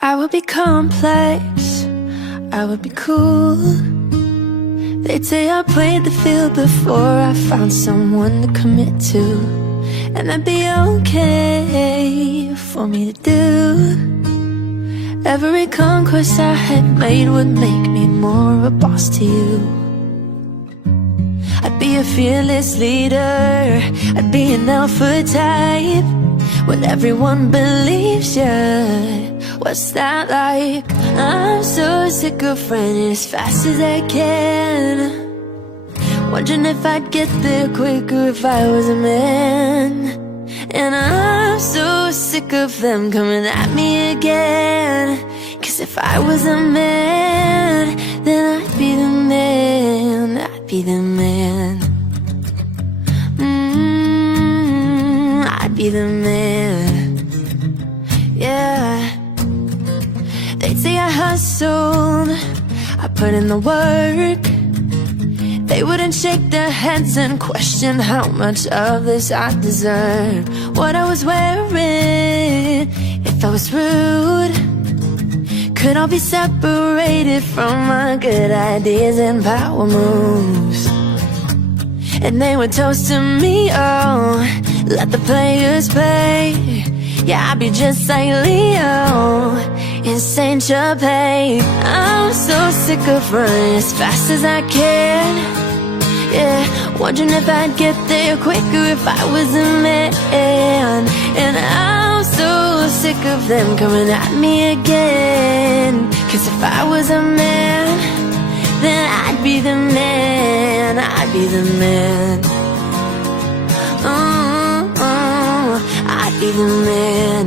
I would be complex, I would be cool. They'd say I played the field before I found someone to commit to, and that'd be okay for me to do. Every conquest I had made would make me more of a boss to you. I'd be a fearless leader, I'd be an alpha type. When everyone believes you, what's that like? I'm so sick of running as fast as I can, wondering if I'd get there quicker if I was a man. And I'm so sick of them coming at me again, 'cause if I was a man, then I'd be the man, I'd be the man. I'd be the man, yeah. They'd say I hustled, I put in the work. They wouldn't shake their heads and question how much of this I deserve. What I was wearing, if I was rude, could all be separated from my good ideas and power moves. And they would toast to me, oh, let the players play. Yeah, I'd be just like Leo in Saint Tropez. I'm so sick of running as fast as I can, yeah, wondering if I'd get there quicker if I was a man. And I'm so sick of them coming at me again, 'cause if I was a man, then I'd be the man, I'd be the man. I'd be the man.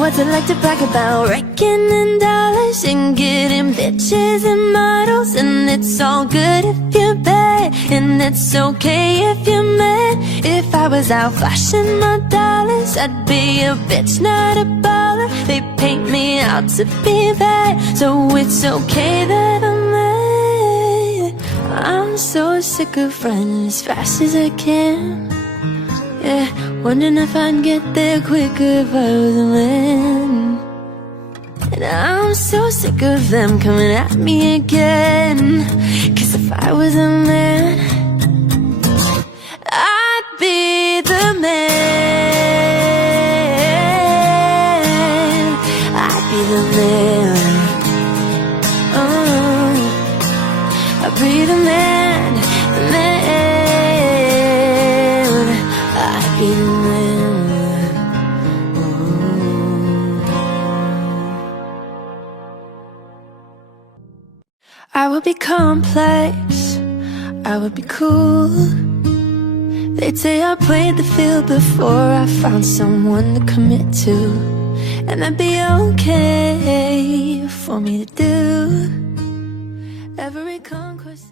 What's it like to brag about raking in dollars and getting bitches and models? And it's all good if you're bad, and it's okay if you're mad. If I was out flashing my dollars, I'd be a bitch, not a baller. They paint me out to be bad, so it's okay that I'm mad. I'm so sick of running as fast as I can, yeah, wondering if I'd get there quicker if I was a man. And I'm so sick of them coming at me again, 'cause if I was a man, I'd be the man, I'd be the man. Oh, I'd be the man, the man. I'd be the man. I would be complex, I would be cool. They'd say I played the field before I found someone to commit to, and that'd be okay for me to do. Every conquest